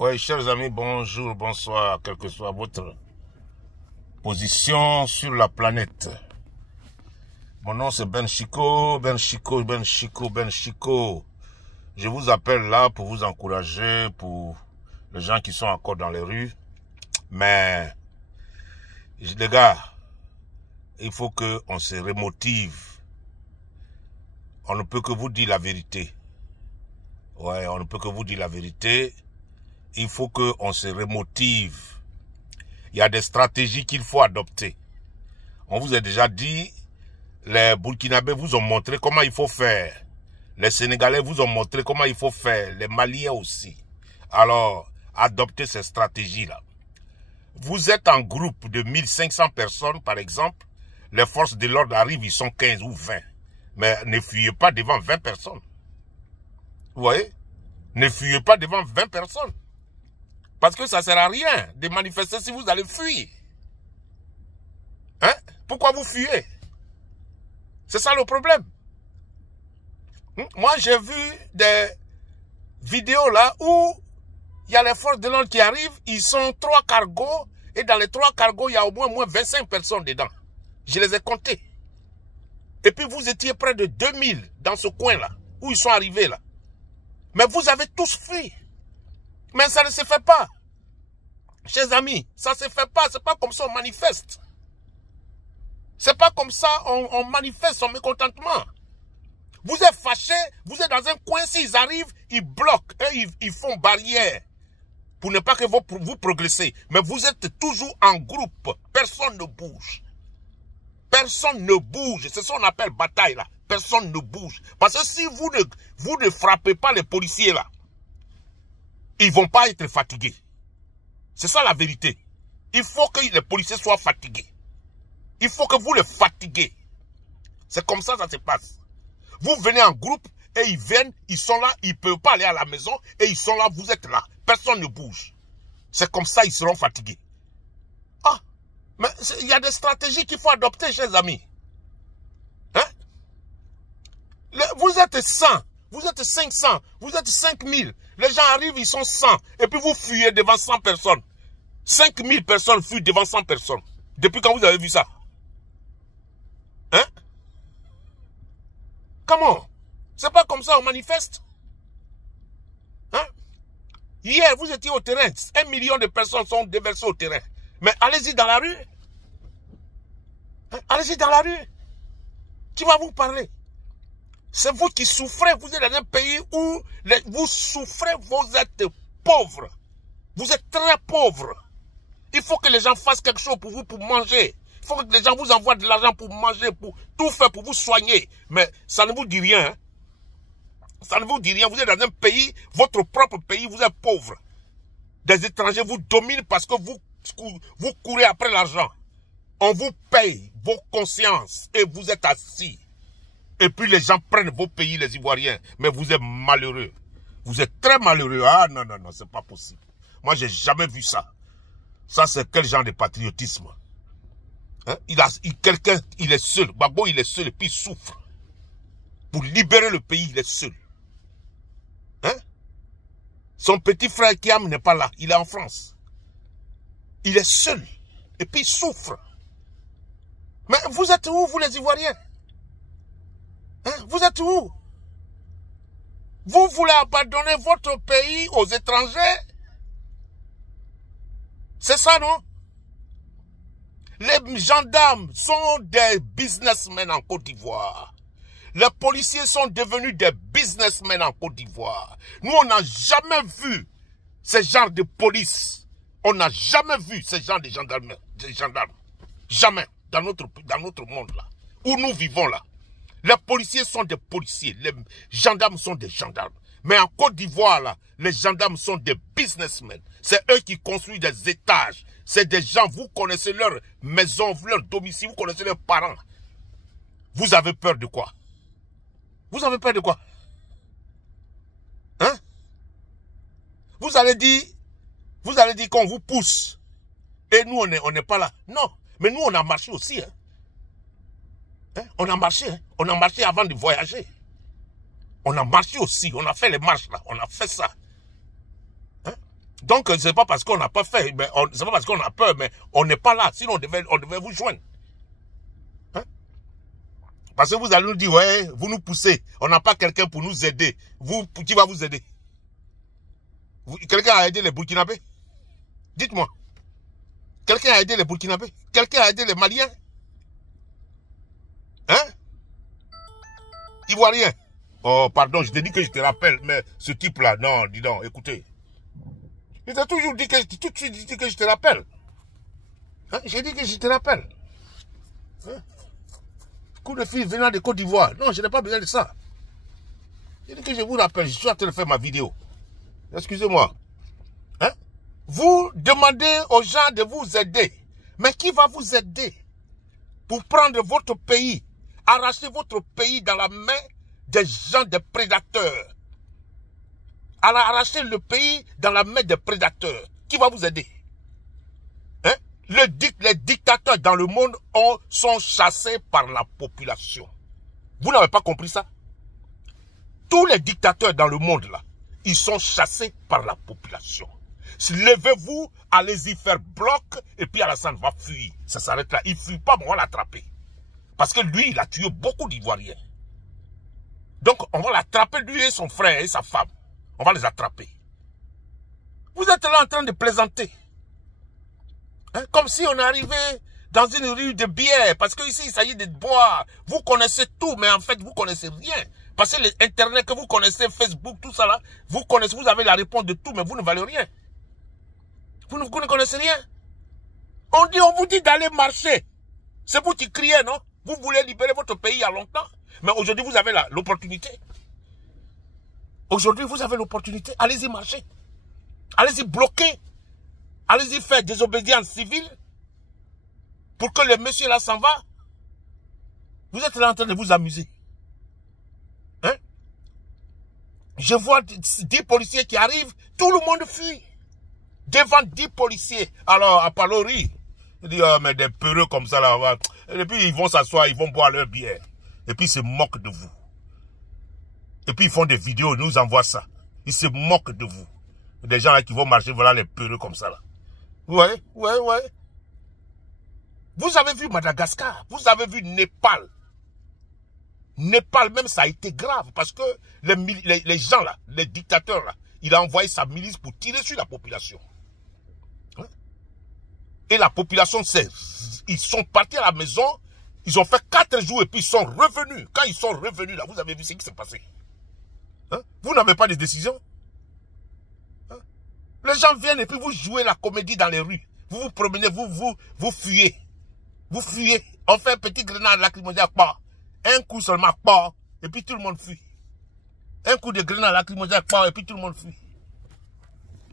Oui, chers amis, bonjour, bonsoir, quelle que soit votre position sur la planète. Mon nom c'est Ben Chicot. Je vous appelle là pour vous encourager, pour les gens qui sont encore dans les rues. Mais, les gars, il faut qu'on se remotive. On ne peut que vous dire la vérité. Ouais, on ne peut que vous dire la vérité. Il faut qu'on se remotive. Il y a des stratégies qu'il faut adopter. On vous a déjà dit, les Burkinabés vous ont montré comment il faut faire. Les Sénégalais vous ont montré comment il faut faire. Les Maliens aussi. Alors, adoptez ces stratégies-là. Vous êtes en groupe de 1500 personnes, par exemple. Les forces de l'ordre arrivent, ils sont 15 ou 20. Mais ne fuyez pas devant 20 personnes. Vous voyez? Ne fuyez pas devant 20 personnes. Parce que ça ne sert à rien de manifester si vous allez fuir. Hein? Pourquoi vous fuyez? C'est ça le problème. Moi, j'ai vu des vidéos là où il y a les forces de l'ordre qui arrivent, ils sont 3 cargos, et dans les 3 cargos, il y a au moins 25 personnes dedans. Je les ai comptés. Et puis vous étiez près de 2000 dans ce coin-là, où ils sont arrivés là. Mais vous avez tous fui. Mais ça ne se fait pas. Chers amis, ça ne se fait pas. C'est pas comme ça on manifeste. C'est pas comme ça on manifeste son mécontentement. Vous êtes fâchés, vous êtes dans un coin, s'ils arrivent, ils bloquent, ils font barrière pour ne pas que vous progressez. Mais vous êtes toujours en groupe. Personne ne bouge. Personne ne bouge. C'est ça qu'on appelle bataille là. Personne ne bouge. Parce que si vous ne frappez pas les policiers là, ils ne vont pas être fatigués. C'est ça la vérité. Il faut que les policiers soient fatigués. Il faut que vous les fatiguez. C'est comme ça que ça se passe. Vous venez en groupe et ils viennent, ils sont là, ils ne peuvent pas aller à la maison et ils sont là, vous êtes là. Personne ne bouge. C'est comme ça ils seront fatigués. Ah, mais il y a des stratégies qu'il faut adopter, chers amis. Hein? Vous êtes 100, vous êtes 500, vous êtes 5000. Les gens arrivent, ils sont 100. Et puis vous fuyez devant 100 personnes. 5000 personnes fuient devant 100 personnes. Depuis quand vous avez vu ça? Hein? Comment? C'est pas comme ça on manifeste? Hein? Hier, vous étiez au terrain. 1 million de personnes sont déversées au terrain. Mais allez-y dans la rue. Hein? Allez-y dans la rue. Qui va vous parler? C'est vous qui souffrez. Vous êtes dans un pays où vous souffrez, vous êtes pauvres. Vous êtes très pauvres. Il faut que les gens fassent quelque chose pour vous, pour manger. Il faut que les gens vous envoient de l'argent pour manger, pour tout faire, pour vous soigner. Mais ça ne vous dit rien. Hein? Ça ne vous dit rien. Vous êtes dans un pays, votre propre pays, vous êtes pauvre. Des étrangers vous dominent parce que vous courez après l'argent. On vous paye vos consciences et vous êtes assis. Et puis les gens prennent vos pays, les Ivoiriens. Mais vous êtes malheureux. Vous êtes très malheureux. Ah non, non, non, c'est pas possible. Moi, j'ai jamais vu ça. Ça, c'est quel genre de patriotisme? Hein? Quelqu'un, il est seul. Gbagbo, il est seul et puis il souffre. Pour libérer le pays, il est seul. Hein? Son petit frère Kiam n'est pas là. Il est en France. Il est seul. Et puis il souffre. Mais vous êtes où, vous les Ivoiriens? Hein? Vous êtes où? Vous voulez abandonner votre pays aux étrangers? C'est ça, non? Les gendarmes sont des businessmen en Côte d'Ivoire. Les policiers sont devenus des businessmen en Côte d'Ivoire. Nous, on n'a jamais vu ce genre de police. On n'a jamais vu ce genre de gendarmes. Jamais. Dans notre monde, là. Où nous vivons, là. Les policiers sont des policiers. Les gendarmes sont des gendarmes. Mais en Côte d'Ivoire, là, les gendarmes sont des businessmen. C'est eux qui construisent des étages. C'est des gens, vous connaissez leur maison, leur domicile, vous connaissez leurs parents. Vous avez peur de quoi? Vous avez peur de quoi? Hein? Vous allez dire qu'on vous pousse. Et nous, on n'est pas là. Non. Mais nous, on a marché aussi. Hein? Hein? On a marché. Hein? On a marché avant de voyager. On a marché aussi. On a fait les marches là. On a fait ça. Hein? Donc, c'est pas parce qu'on n'a pas fait, c'est pas parce qu'on a peur, mais on n'est pas là. Sinon, on devait vous joindre. Hein? Parce que vous allez nous dire, ouais, vous nous poussez. On n'a pas quelqu'un pour nous aider. Qui va vous aider? Quelqu'un a aidé les Burkinabés? Dites-moi. Quelqu'un a aidé les Burkinabés? Quelqu'un a aidé les Maliens? Hein? Ivoiriens? Oh, pardon, je t'ai dit que je te rappelle, mais ce type-là, non, dis donc, écoutez. Je t'ai toujours dit que, tout de suite dit que je te rappelle. Hein? J'ai dit que je te rappelle. Hein? Coup de fil venant de Côte d'Ivoire. Non, je n'ai pas besoin de ça. J'ai dit que je vous rappelle, je suis en train de faire ma vidéo. Excusez-moi. Hein? Vous demandez aux gens de vous aider. Mais qui va vous aider pour prendre votre pays, arracher votre pays dans la main des gens, des prédateurs? Arracher le pays dans la main des prédateurs. Qui va vous aider? Hein? Les dictateurs dans le monde sont chassés par la population. Vous n'avez pas compris ça? Tous les dictateurs dans le monde, là, ils sont chassés par la population. Levez-vous, allez-y faire bloc, et puis Alassane va fuir. Ça s'arrête là. Il ne fuit pas, mais on va l'attraper. Parce que lui, il a tué beaucoup d'Ivoiriens. Donc, on va l'attraper, lui et son frère et sa femme. On va les attraper. Vous êtes là en train de plaisanter. Hein? Comme si on arrivait dans une rue de bière. Parce qu'ici, il s'agit de boire. Vous connaissez tout, mais en fait, vous ne connaissez rien. Parce que l'Internet que vous connaissez, Facebook, tout ça là, vous avez la réponse de tout, mais vous ne valez rien. Vous ne connaissez rien. On vous dit d'aller marcher. C'est vous qui criez, non? Vous voulez libérer votre pays il y a longtemps. Mais aujourd'hui, vous avez l'opportunité. Aujourd'hui, vous avez l'opportunité. Allez-y marcher. Allez-y bloquer. Allez-y faire désobéissance civile. Pour que le monsieur là s'en va. Vous êtes là en train de vous amuser. Hein? Je vois 10 policiers qui arrivent. Tout le monde fuit. Devant 10 policiers. Alors, à Palori, il dit, oh, mais des peureux comme ça là. Et puis, ils vont s'asseoir, ils vont boire leur bière. Et puis, ils se moquent de vous. Et puis, ils font des vidéos, ils nous envoient ça. Ils se moquent de vous. Des gens là qui vont marcher, voilà les peureux comme ça là. Ouais. Vous avez vu Madagascar, vous avez vu Népal. Népal même, ça a été grave parce que les gens là, les dictateurs là, il a envoyé sa milice pour tirer sur la population. Et la population, ils sont partis à la maison, ils ont fait 4 jours et puis ils sont revenus. Quand ils sont revenus là, vous avez vu ce qui s'est passé. Hein? Vous n'avez pas de décision. Hein? Les gens viennent et puis vous jouez la comédie dans les rues. Vous vous promenez, vous fuyez. Vous fuyez. On fait un petit grenade lacrymogène, un coup seulement, et puis tout le monde fuit. Un coup de grenade lacrymogène, et puis tout le monde fuit.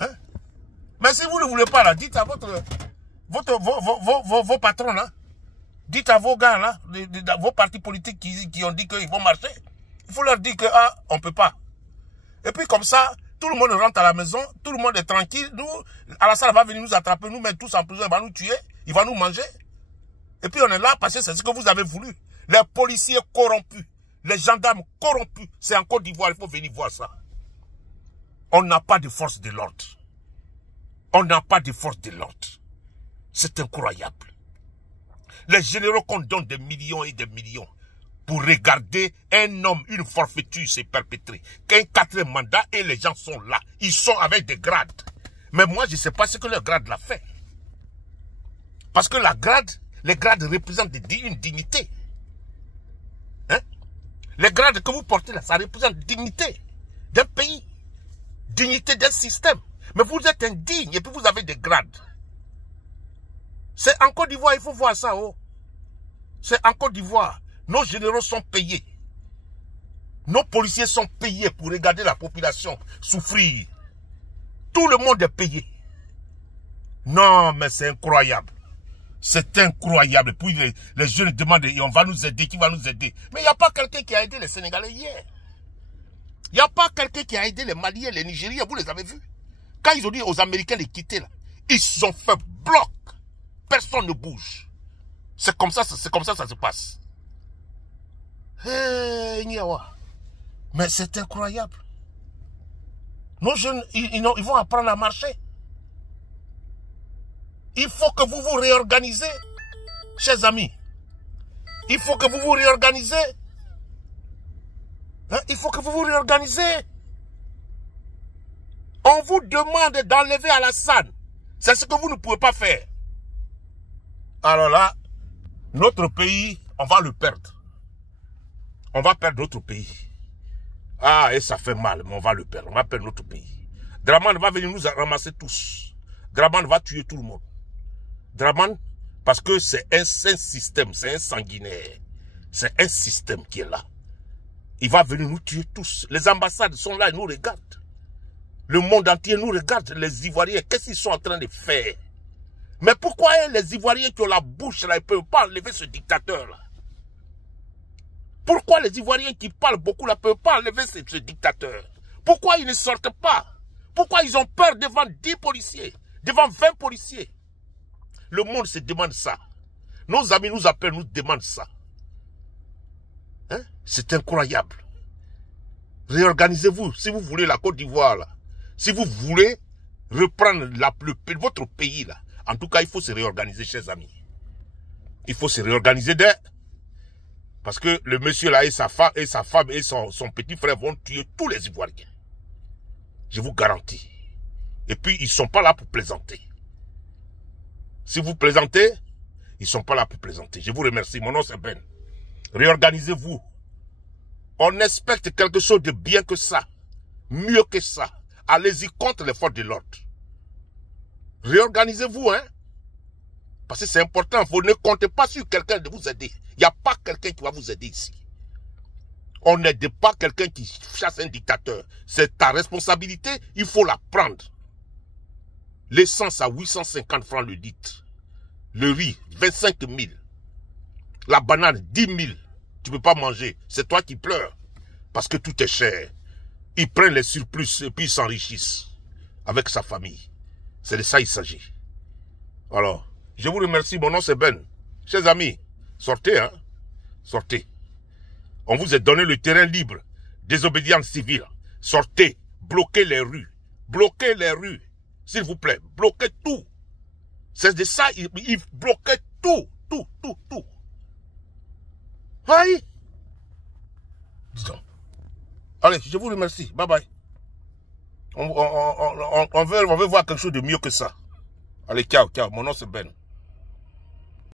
Hein? Mais si vous ne voulez pas là, dites à vos patrons là, dites à vos gars là, vos partis politiques qui ont dit qu'ils vont marcher, il faut leur dire que on ne peut pas. Et puis comme ça, tout le monde rentre à la maison, tout le monde est tranquille. Nous, Alassane va venir nous attraper, nous mettre tous en prison, il va nous tuer, il va nous manger. Et puis on est là parce que c'est ce que vous avez voulu. Les policiers corrompus, les gendarmes corrompus, c'est en Côte d'Ivoire, il faut venir voir ça. On n'a pas de force de l'ordre. On n'a pas de force de l'ordre. C'est incroyable. Les généraux qu'on donne des millions et des millions pour regarder un homme, une forfaiture se perpétrer. Qu'un 4e mandat et les gens sont là. Ils sont avec des grades. Mais moi, je ne sais pas ce que le grade l'a fait. Parce que les grades représentent une dignité. Hein? Les grades que vous portez là, ça représente la dignité d'un pays. Dignité d'un système. Mais vous êtes indigne et puis vous avez des grades. C'est en Côte d'Ivoire, il faut voir ça. Oh. C'est en Côte d'Ivoire. Nos généraux sont payés. Nos policiers sont payés pour regarder la population souffrir. Tout le monde est payé. Non, mais c'est incroyable. C'est incroyable. Puis les jeunes demandent, on va nous aider, qui va nous aider? Mais il n'y a pas quelqu'un qui a aidé les Sénégalais hier. Il n'y a pas quelqu'un qui a aidé les Maliens, les Nigériens, vous les avez vus? Quand ils ont dit aux Américains de quitter là, ils ont fait bloc. Personne ne bouge. C'est comme ça, ça se passe. Hey, mais c'est incroyable. Nos jeunes, ils vont apprendre à marcher. Il faut que vous vous réorganisez, chers amis. Il faut que vous vous réorganisez. Hein? Il faut que vous vous réorganisez. On vous demande d'enlever Alassane. C'est ce que vous ne pouvez pas faire. Alors là, notre pays, on va le perdre. On va perdre notre pays. Ah, et ça fait mal, mais on va le perdre. On va perdre notre pays. Draman va venir nous ramasser tous. Draman va tuer tout le monde. Draman, parce que c'est un système, c'est un sanguinaire. C'est un système qui est là. Il va venir nous tuer tous. Les ambassades sont là, ils nous regardent. Le monde entier nous regarde, les Ivoiriens. Qu'est-ce qu'ils sont en train de faire? Mais pourquoi les Ivoiriens qui ont la bouche là, ils ne peuvent pas enlever ce dictateur-là? Pourquoi les Ivoiriens qui parlent beaucoup là ne peuvent pas enlever ce dictateur? Pourquoi ils ne sortent pas? Pourquoi ils ont peur devant 10 policiers? Devant 20 policiers? Le monde se demande ça. Nos amis nous appellent, nous demandent ça. Hein? C'est incroyable. Réorganisez-vous si vous voulez la Côte d'Ivoire là. Si vous voulez reprendre votre pays là. En tout cas, il faut se réorganiser, chers amis. Il faut se réorganiser parce que le monsieur là et sa femme et son petit frère vont tuer tous les Ivoiriens. Je vous garantis. Et puis, ils ne sont pas là pour plaisanter. Si vous plaisantez, ils ne sont pas là pour plaisanter. Je vous remercie. Mon nom c'est Ben. Réorganisez-vous. On expecte quelque chose de bien que ça. Mieux que ça. Allez-y contre les forces de l'ordre. Réorganisez-vous, hein. Parce que c'est important. Vous ne comptez pas sur quelqu'un de vous aider. Il n'y a pas quelqu'un qui va vous aider ici. On n'aide pas quelqu'un qui chasse un dictateur. C'est ta responsabilité, il faut la prendre. L'essence à 850 francs le litre. Le riz, 25 000. La banane, 10 000. Tu ne peux pas manger. C'est toi qui pleures. Parce que tout est cher. Ils prennent les surplus et puis ils s'enrichissent. Avec sa famille. C'est de ça qu'il s'agit. Alors, je vous remercie. Mon nom c'est Ben. Chers amis, sortez, hein. Sortez. On vous a donné le terrain libre. Désobéissance civile. Sortez. Bloquez les rues. Bloquez les rues. S'il vous plaît. Bloquez tout. C'est de ça. Ils bloquaient tout. Tout. Aïe. Dis donc. Allez, je vous remercie. Bye bye. On veut voir quelque chose de mieux que ça. Allez, ciao. Mon nom c'est Ben.